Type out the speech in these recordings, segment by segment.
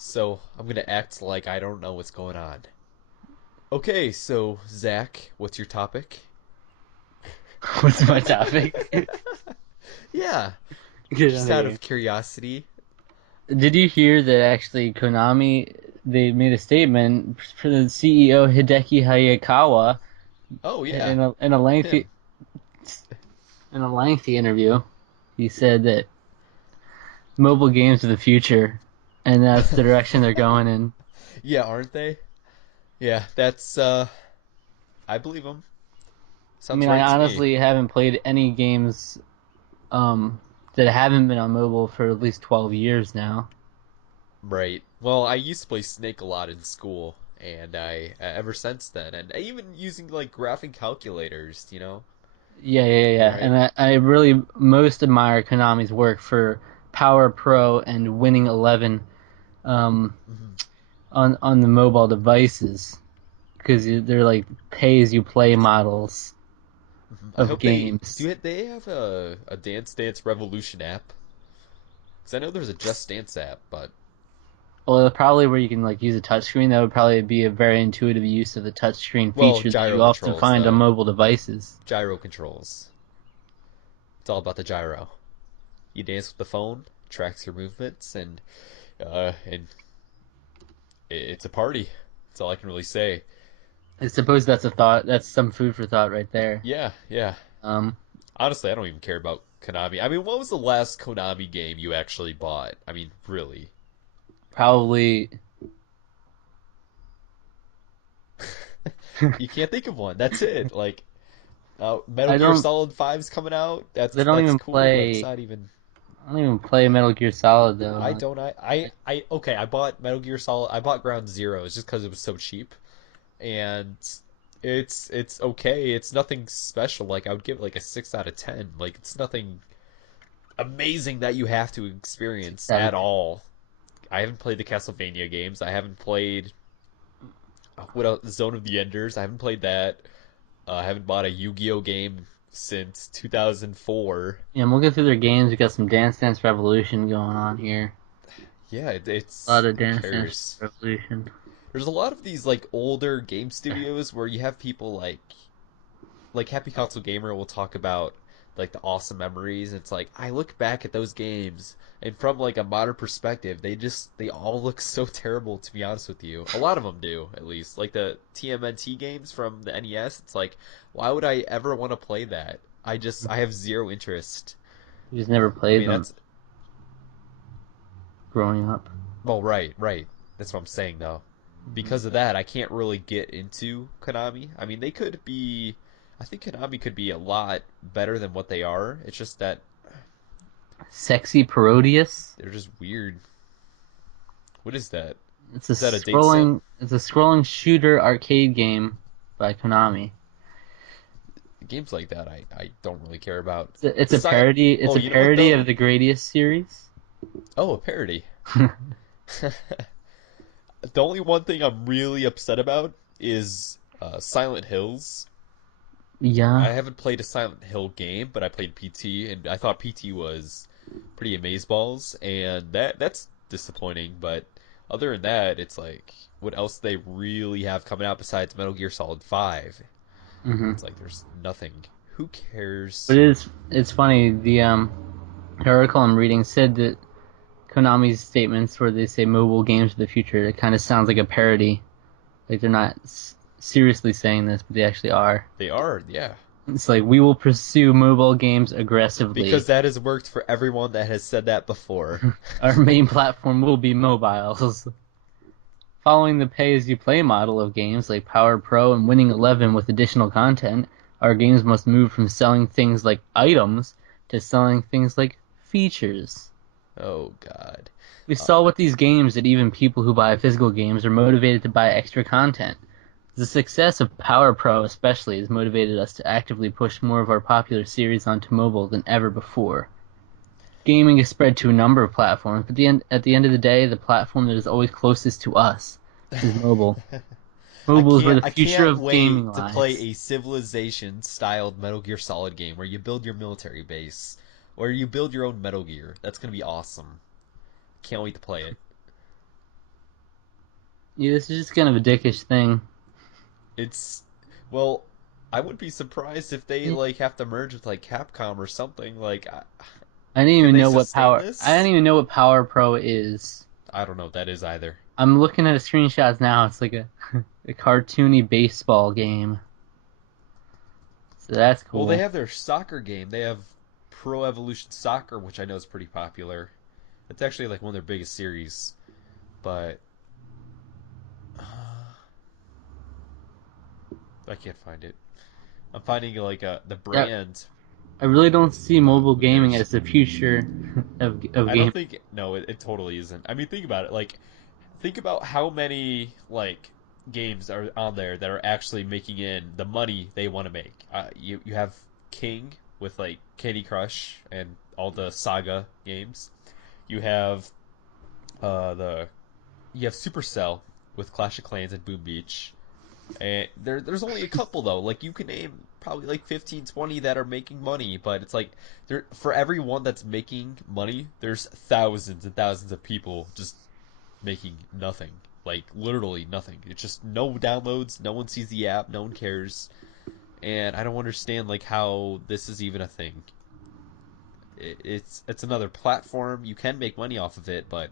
So I'm gonna act like I don't know what's going on. Okay, so Zach, what's your topic? What's my topic? Yeah, Get out just of out here. of curiosity. Did you hear that actually Konami they made a statement for the CEO Hideki Hayakawa Oh yeah, in a him. lengthy interview. He said that mobile games are the future, and that's the direction they're going in. Yeah, aren't they? Yeah, that's I believe him. I Sounds mean, I right to me. honestly haven't played any games that haven't been on mobile for at least 12 years now. Right. Well, I used to play Snake a lot in school, and I ever since then, and even using like graphing calculators. Yeah. Right. And I really most admire Konami's work for Power Pro and Winning 11 um, hmm on the mobile devices because they're like pay as you play models I of hope they games. do. They have a Dance Dance Revolution app? Because I know there's a Just Dance app, but Well, probably where you can like use a touchscreen, that would probably be a very intuitive use of the touchscreen well, feature that gyro you often controls find on though. mobile devices. Gyro controls. It's all about the gyro. You dance with the phone, tracks your movements, and it's a party. That's all I can really say. I suppose that's a thought. That's some food for thought right there. Yeah, yeah. Um, Honestly, I don't even care about Konami. I mean, what was the last Konami game you actually bought? I mean, really? Probably You can't think of one. That's it. Like, Metal I Gear don't. Solid 5's coming out. They don't That's even cool, but it's play. not even. I don't even play Metal Gear Solid I though. don't. Okay. I bought Metal Gear Solid. I bought Ground Zeroes just because it was so cheap, and it's okay. It's nothing special. Like I would give it like a 6 out of 10. Like it's nothing amazing that you have to Six experience out of at 10. all. I haven't played the Castlevania games. I haven't played what else? Zone of the Enders. I haven't played that. I haven't bought a Yu-Gi-Oh game since 2004. Yeah, and we'll go through their games. We got some Dance Dance Revolution going on here. Yeah, A lot it's of who Dance Dance cares? Revolution. There's a lot of these like older game studios where you have people like Happy Console Gamer will talk about like the awesome memories. It's like I look back at those games and from like a modern perspective, they all look so terrible to be honest with you. A lot of them do, at least. Like the TMNT games from the NES, it's like why would I ever want to play that? I have zero interest. We just never I played mean, them that's growing up. well, right, right. That's what I'm saying though. Because of that, I can't really get into Konami. I mean, they could be I think Konami could be a lot better than what they are. It's just that Sexy Parodius. they're just weird. What is that? It's a Is that a date sim? scrolling shooter arcade game by Konami. Games like that I don't really care about. It's The a sci parody. It's Oh, a you know what parody of though? the Gradius series. Oh, a parody. The only one thing I'm really upset about is Silent Hills. I Yeah, haven't played a Silent Hill game, but I played PT, and I thought PT was pretty amazeballs, and that's disappointing. But other than that, it's like, what else do they really have coming out besides Metal Gear Solid 5? hmm It's like there's nothing. Who but cares? it's funny. The article I'm reading said that Konami's statements where they say mobile games of the future, it kind of sounds like a parody. Like they're not seriously saying this, but they actually are. They are, yeah. It's like we will pursue mobile games Because aggressively. that has worked for everyone that has said that before. Our main platform will be mobiles. Following the pay-as-you-play model of games like Power Pro and Winning 11 with additional content, our games must move from selling things like items to selling things like features. Oh God. We Uh, saw with these games that even people who buy physical games are motivated to buy extra content. The success of Power Pro especially has motivated us to actively push more of our popular series onto mobile than ever before. Gaming is spread to a number of platforms, but at the end of the day, the platform that is always closest to us is mobile. Mobile is where the I future can't of gaming wait to play lies. a Civilization styled Metal Gear Solid game where you build your military base, where you build your own Metal Gear. That's gonna be awesome. Can't wait to play it. Yeah, this is just kind of a dickish thing. It's well, I would be surprised if they I like have to merge with like Capcom or something. Like, didn't can even they know what sustain power. I didn't this? even know what Power Pro is. I don't know what that is either. I'm looking at the screenshots now. It's like a cartoony baseball game. So that's Well, they cool. have their soccer game. They have Pro Evolution Soccer, which I know is pretty popular. It's actually like one of their biggest series, but I can't find it. I'm finding like the Yeah, brand I really don't see mobile who gaming cares? as the future of I don't gaming. think no, it totally isn't. I mean, think about it. Like, think about how many like games are on there that are actually making in the money they want to make. You have King with like Candy Crush and all the Saga games. You have the you have Supercell with Clash of Clans and Boom Beach. And there's only a couple though. Like you can name probably like 15, 20 that are making money, but it's like there for every one that's making money, there's thousands and thousands of people just making nothing. Like literally nothing. It's just no downloads, no one sees the app, no one cares. And I don't understand like how this is even a thing. It's another platform. You can make money off of it, but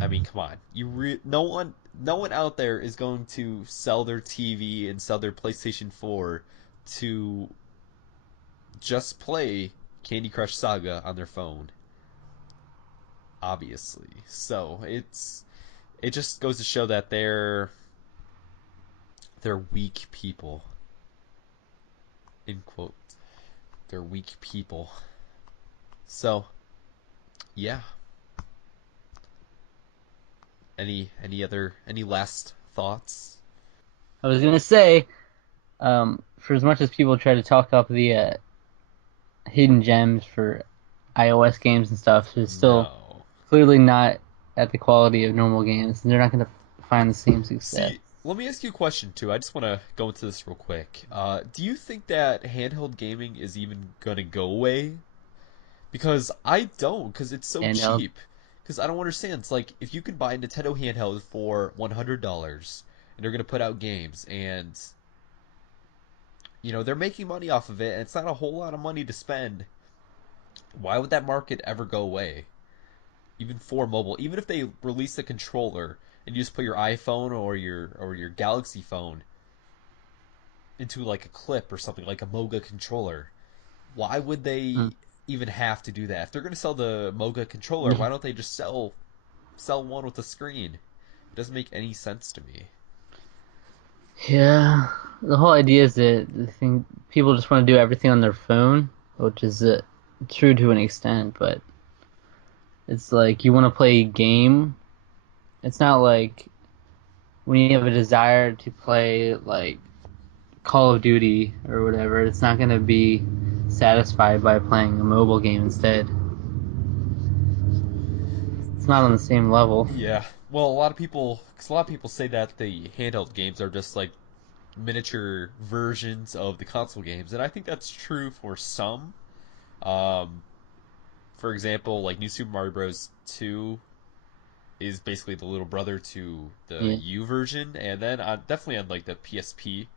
I mean, come on. No one out there is going to sell their TV and sell their PlayStation 4 to just play Candy Crush Saga on their phone, obviously. So, it just goes to show that they're weak people. In quote. They're weak people. So, yeah. Any last thoughts? I was gonna say, for as much as people try to talk up the hidden gems for iOS games and stuff, it's still No. clearly not at the quality of normal games, and they're not gonna find the same success. See, let me ask you a question too. I just want to go into this real quick. Do you think that handheld gaming is even gonna go away? Because I don't, because it's so Handheld. cheap. Because I don't understand. It's like if you can buy a Nintendo handheld for $100 and they're gonna put out games and they're making money off of it and it's not a whole lot of money to spend. Why would that market ever go away? Even for mobile, even if they release a controller and you just put your iPhone or your Galaxy phone into like a clip or something like a Moga controller, why would Hmm. they even have to do that? If they're going to sell the Moga controller, why don't they just sell one with a screen? It doesn't make any sense to me. Yeah, the whole idea is that I think people just want to do everything on their phone, which is true to an extent, but it's like you want to play a game. It's not like when you have a desire to play like Call of Duty or whatever, it's not going to be satisfied by playing a mobile game instead. It's not on the same level. Yeah. Well, a lot of people say that the handheld games are just like miniature versions of the console games, and I think that's true for some. Um, for example, like New Super Mario Bros. 2 is basically the little brother to the Yeah, U version, and then definitely on like the PSP,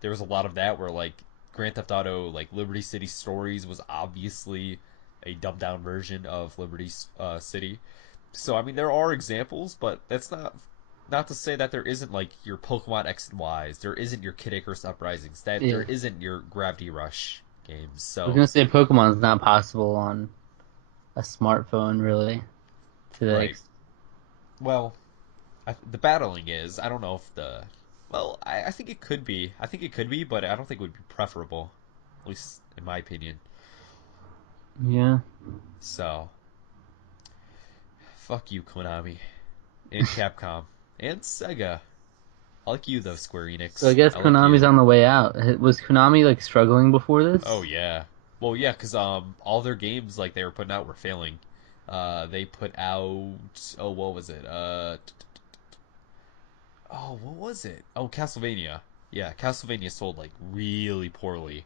there was a lot of that where like Grand Theft Auto, like Liberty City Stories, was obviously a dumbed down version of Liberty City. So I mean, there are examples, but that's not to say that there isn't like your Pokemon X and Y's, there isn't your Kid Icarus Uprisings, that there yeah. isn't your Gravity Rush games. I was So gonna say Pokemon's not possible on a smartphone really today. right, well, the battling is. I don't know if well, I think it could be. I think it could be, but I don't think it would be preferable, at least in my opinion. Yeah. So fuck you, Konami and Capcom and Sega. I like you though, Square So I Enix. guess I like Konami's you. on the way out. Was Konami like struggling before Oh this? yeah. Well, yeah, because all their games like they were putting out were failing. They put out what was it? What was it? Oh, Castlevania. Yeah, Castlevania sold like really poorly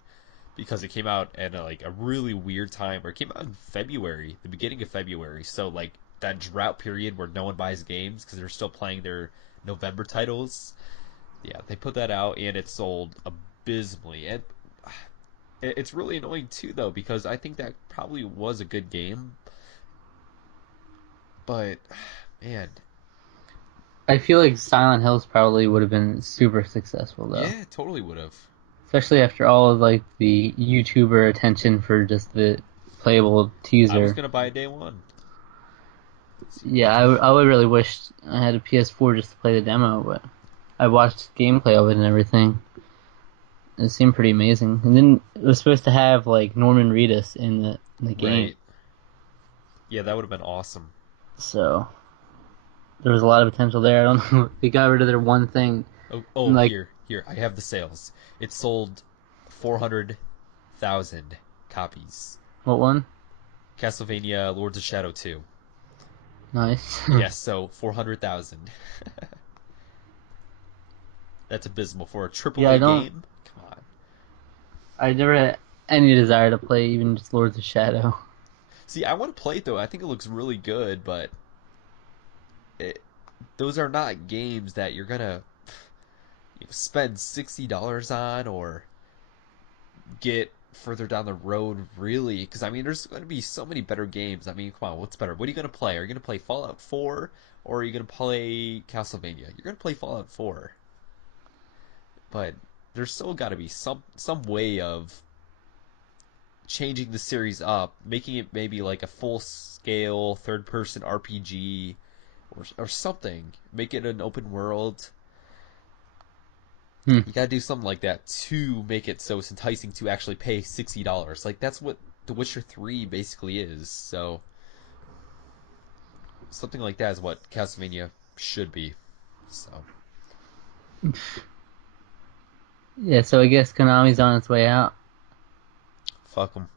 because it came out at like a really weird time, or it came out in February, the beginning of February. So like that drought period where no one buys games because they're still playing their November titles. Yeah, they put that out and it sold abysmally. And it's really annoying too, though, because I think that probably was a good game, but man, I feel like Silent Hills probably would have been super successful though, yeah, totally would have. especially after all of like the YouTuber attention for just the playable I was teaser. gonna buy it day one. Yeah, I would really wish I had a PS4 just to play the demo, but I watched gameplay of it and everything. It seemed pretty amazing. And then it was supposed to have like Norman Reedus in the game, Right. Yeah, that would have been awesome. so there was a lot of potential there. I don't know. They got rid of their one thing, Oh, and oh, like here, I have the sales. It sold 400,000 copies. what one? Castlevania Lords of Shadow 2. Nice. Yes, so 400,000. That's abysmal for a Yeah, AAA game. Come on. I never had any desire to play even just Lords of Shadow. See, I want to play it though. I think it looks really good, but it, those are not games that you're gonna spend $60 on or get further down the road, really. Because I mean, there's going to be so many better games. I mean, come on, what's better? What are you going to play? Are you going to play Fallout 4 or are you going to play Castlevania? You're going to play Fallout 4, but there's still got to be some way of changing the series up, making it maybe like a full scale third person RPG or something. Make it an open world. Hmm. You gotta do something like that to make it so it's enticing to actually pay $60. Like that's what The Witcher 3 basically is. So something like that is what Castlevania should be. So Yeah, so I guess Konami's on its way out. fuck them.